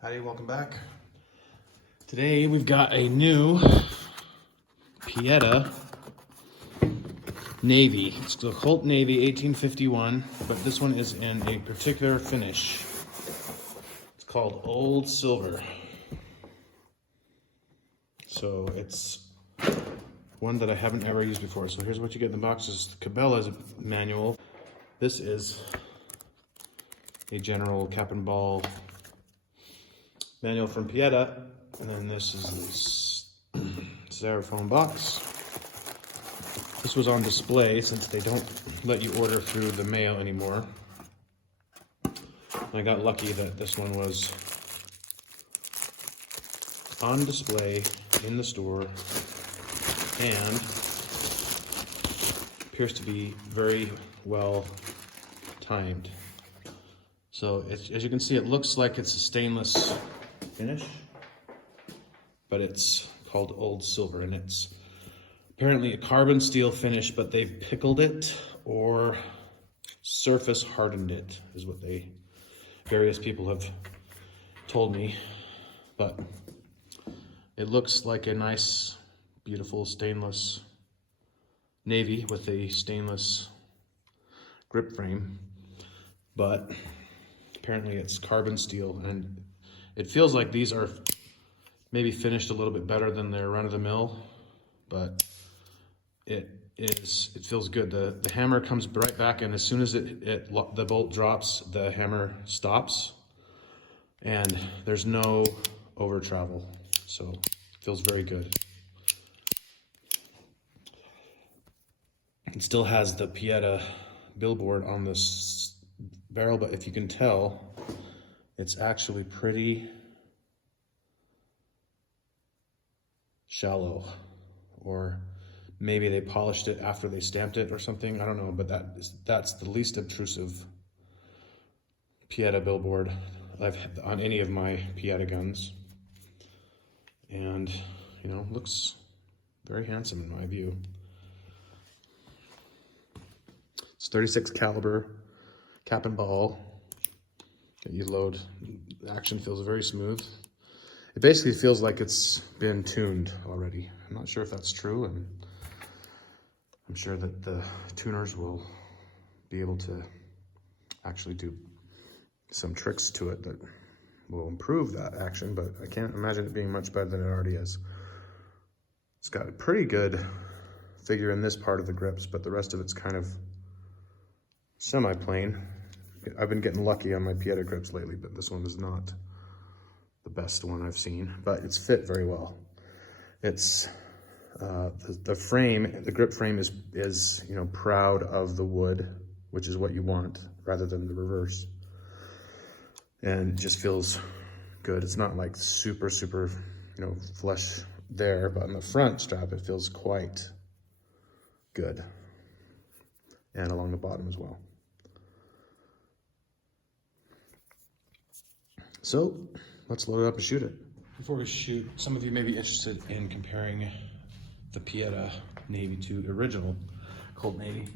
Howdy, welcome back. Today we've got a new Pietta Navy. It's the Colt Navy 1851, but this one is in a particular finish. It's called Old Silver. So it's one that I haven't ever used before. So here's what you get in the box. Is the Cabela's manual. This is a general cap and ball manual from Pietta, and then this is the styrofoam box. This was on display since they don't let you order through the mail anymore. I got lucky that this one was on display in the store and appears to be very well timed. So as you can see, it looks like it's a stainless finish, but it's called Old Silver, and it's apparently a carbon steel finish, but they've pickled it or surface hardened it, is what various people have told me. But it looks like a nice, beautiful stainless navy with a stainless grip frame, but apparently it's carbon steel, and it feels like these are maybe finished a little bit better than their run-of-the-mill, but it feels good. The hammer comes right back, and as soon as the bolt drops, the hammer stops, and there's no over travel, so it feels very good. It still has the Pietta billboard on this barrel, but if you can tell, it's actually pretty shallow, or maybe they polished it after they stamped it or something. I don't know, but that's the least obtrusive Pietta billboard I've had on any of my Pietta guns, and looks very handsome in my view. It's 36 caliber cap and ball. You load, the action feels very smooth. It basically feels like it's been tuned already. I'm not sure if that's true, and I'm sure that the tuners will be able to actually do some tricks to it that will improve that action, but I can't imagine it being much better than it already is. It's got a pretty good figure in this part of the grips, but the rest of it's kind of semi-plain. I've been getting lucky on my Pietta grips lately, but this one is not the best one I've seen, but it's fit very well. It's the frame, the grip frame is proud of the wood, which is what you want, rather than the reverse. And it just feels good. It's not like super, flush there, but on the front strap, it feels quite good. And along the bottom as well. So let's load it up and shoot it. Before we shoot, some of you may be interested in comparing the Pietta Navy to the original Colt Navy.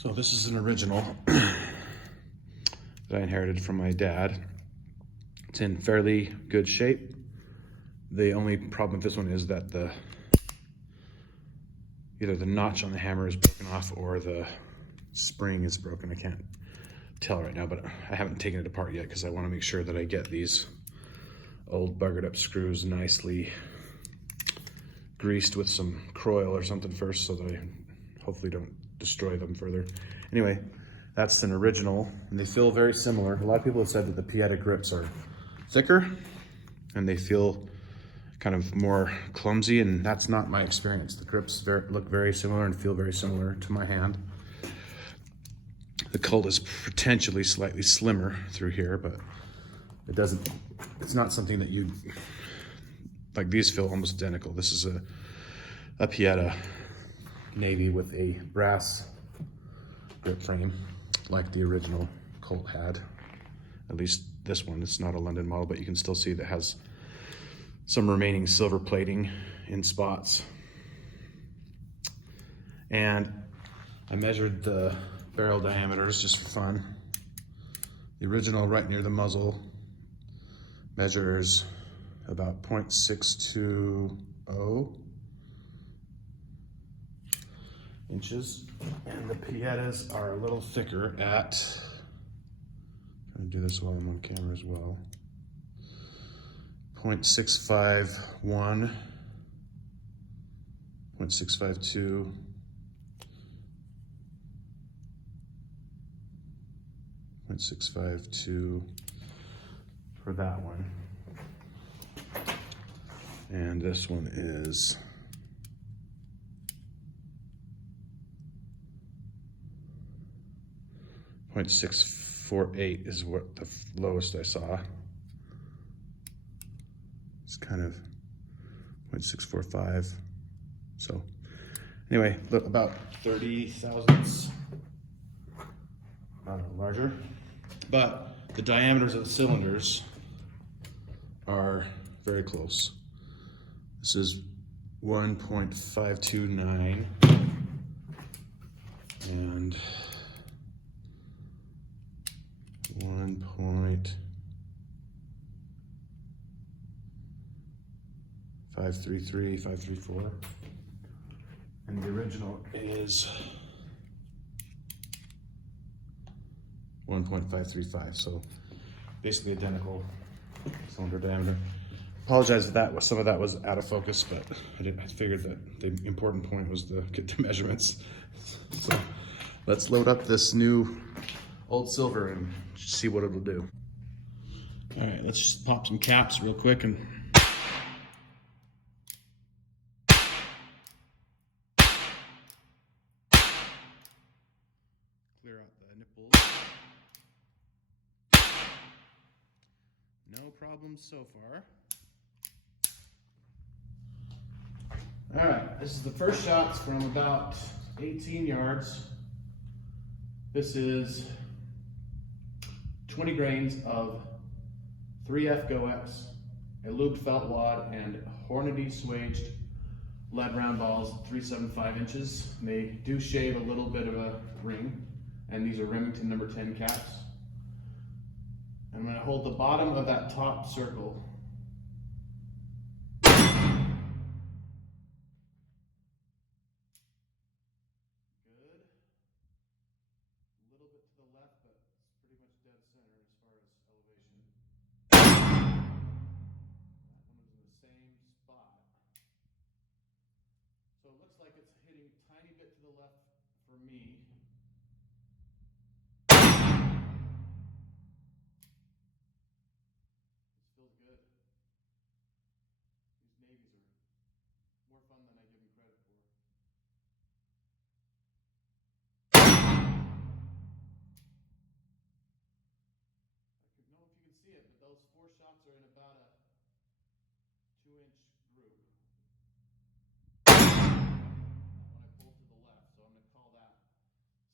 So this is an original that I inherited from my dad. It's in fairly good shape. The only problem with this one is that either the notch on the hammer is broken off or the spring is broken. I can't tell right now, but I haven't taken it apart yet because I want to make sure that I get these old buggered up screws nicely greased with some Croil or something first, so that I hopefully don't destroy them further. Anyway, that's an original, and they feel very similar. A lot of people have said that the Pietta grips are thicker and they feel kind of more clumsy, and that's not my experience. The grips look very similar and feel very similar to my hand. The Colt is potentially slightly slimmer through here, but it's not something that like these feel almost identical. This is a Pietta Navy with a brass grip frame like the original Colt had. At least this one, it's not a London model, but you can still see that has some remaining silver plating in spots. And I measured the barrel diameters just for fun. The original right near the muzzle Measures about 0.620 inches. And the Piettas are a little thicker at, I'm gonna do this while I'm on camera as well, 0.651, 0.652, 0.652 for that one. And this one is 0.648 is what the lowest I saw. It's kind of 0.645. So anyway, look, about 30 thousandths larger. But the diameters of the cylinders are very close. This is 1.529 and 1.533, 534. And the original is 1.535, so basically identical cylinder diameter. Apologize if some of that was out of focus, but I figured that the important point was to get the measurements. So let's load up this new Old Silver and see what it'll do. All right, let's just pop some caps real quick and clear out the nipples. No problems so far. All right, this is the first shots from about 18 yards. This is 20 grains of 3F GoX, a lubed felt wad, and Hornady swaged lead round balls, 375 inches. They do shave a little bit of a ring, and these are Remington number 10 caps. I'm going to hold the bottom of that top circle. Good. A little bit to the left, but it's pretty much dead center as far as elevation. That one was in the same spot. So it looks like it's hitting a tiny bit to the left for me. Feels good. These navies are more fun than I give them credit for. I don't know if you can see it, but those 4 shots are in about a 2-inch group. That one I pulled to the left, so I'm going to call that.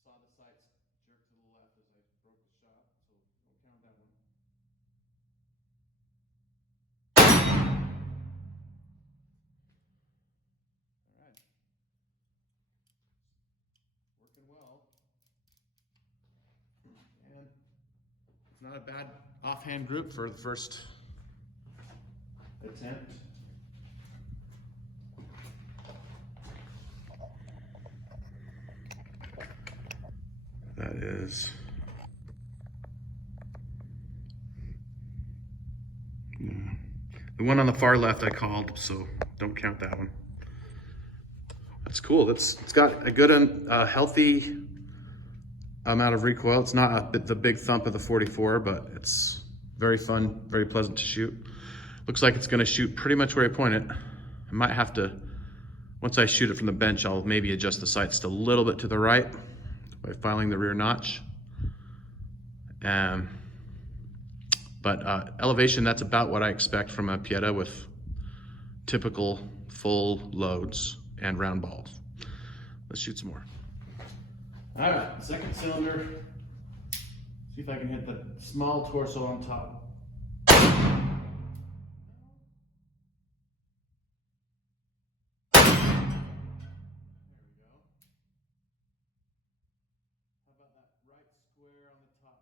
Saw the sights jerk to the left as I broke the shot, so don't count that one. Working well. And it's not a bad offhand group for the first attempt. That is the one on the far left I called, so don't count that one. That's cool. It's got a good, healthy amount of recoil. It's not the big thump of the 44, but it's very fun, very pleasant to shoot. Looks like it's going to shoot pretty much where I point it. I might have to, once I shoot it from the bench, I'll maybe adjust the sights just a little bit to the right by filing the rear notch. But elevation, that's about what I expect from a Pietta with typical full loads and round balls. Let's shoot some more. All right, second cylinder. See if I can hit the small torso on top. There we go. How about that right square on the top?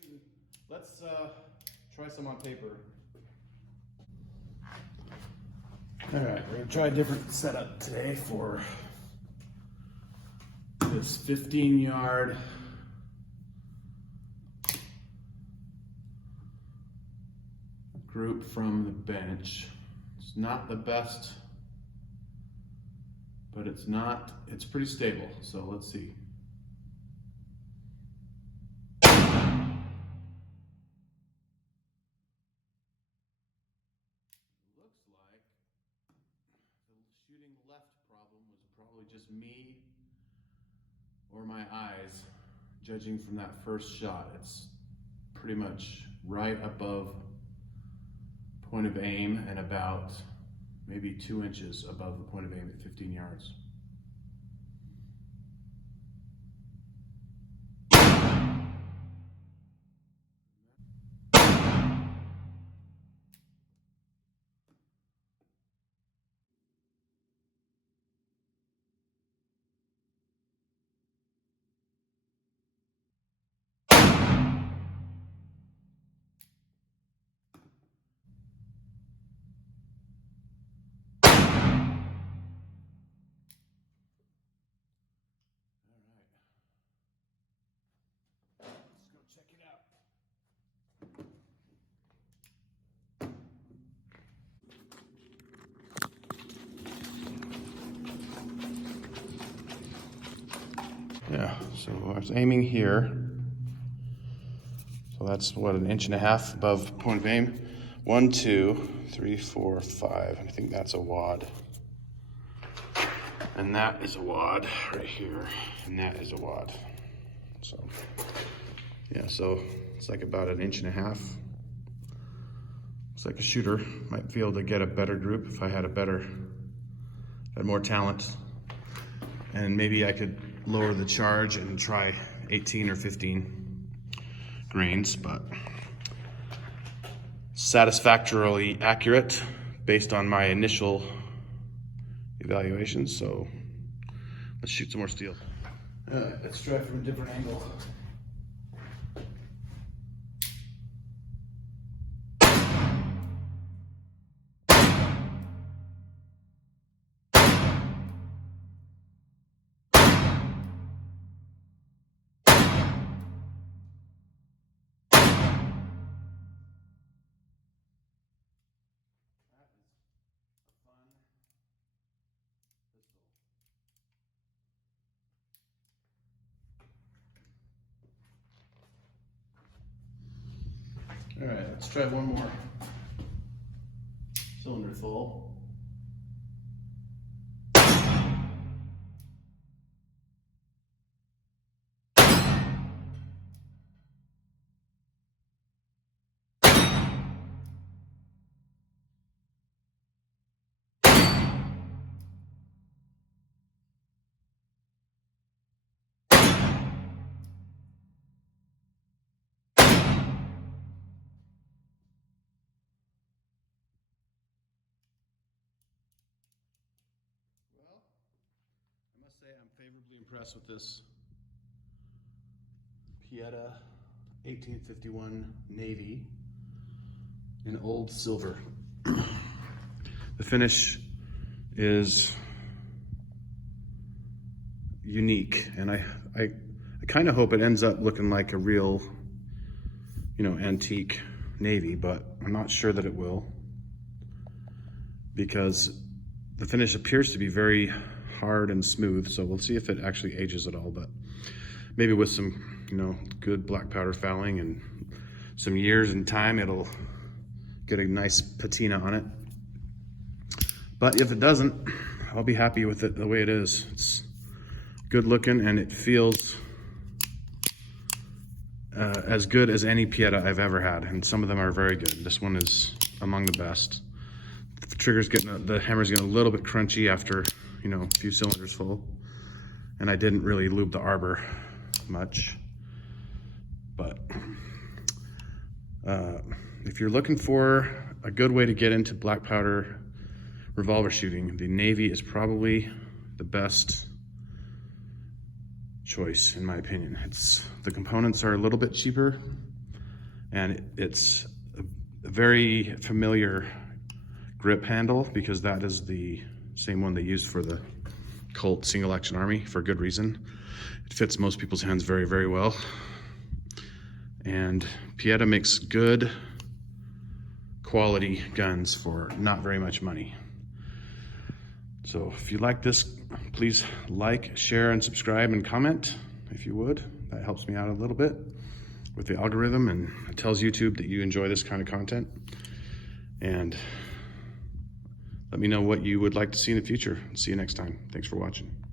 shooting. Let's try some on paper. All right, we're gonna try a different setup today for this 15-yard group from the bench. It's not the best, but it's pretty stable. So let's see. Looks like the shooting left problem was probably just me or my eyes, judging from that first shot. It's pretty much right above point of aim and about maybe 2 inches above the point of aim at 15 yards. Check it out. Yeah, so I was aiming here. So that's what, 1.5 inches above point of aim. 1, 2, 3, 4, 5. I think that's a wad. And that is a wad right here. And that is a wad. So yeah, so it's like about 1.5 inches. It's like a shooter might be able to get a better group if I had more talent. And maybe I could lower the charge and try 18 or 15 grains, but satisfactorily accurate based on my initial evaluations. So let's shoot some more steel. Let's try from a different angle. All right, let's try one more. Cylinder full. I must say I'm favorably impressed with this Pietta 1851 Navy in Old Silver. The finish is unique, and I kind of hope it ends up looking like a real, antique Navy, but I'm not sure that it will, because the finish appears to be very hard and smooth, so we'll see if it actually ages at all. But maybe with some, good black powder fouling and some years in time, it'll get a nice patina on it. But if it doesn't, I'll be happy with it the way it is. It's good looking, and it feels as good as any Pietta I've ever had, and some of them are very good. This one is among the best. The hammer's getting a little bit crunchy after, a few cylinders full. And I didn't really lube the arbor much. But if you're looking for a good way to get into black powder revolver shooting, the Navy is probably the best choice in my opinion. The components are a little bit cheaper And it's a very familiar grip handle because that is the same one they use for the Colt Single Action Army for good reason. It fits most people's hands very, very well. And Pietta makes good quality guns for not very much money. So if you like this, please like, share, and subscribe and comment if you would. That helps me out a little bit with the algorithm, and it tells YouTube that you enjoy this kind of content. And let me know what you would like to see in the future. See you next time. Thanks for watching.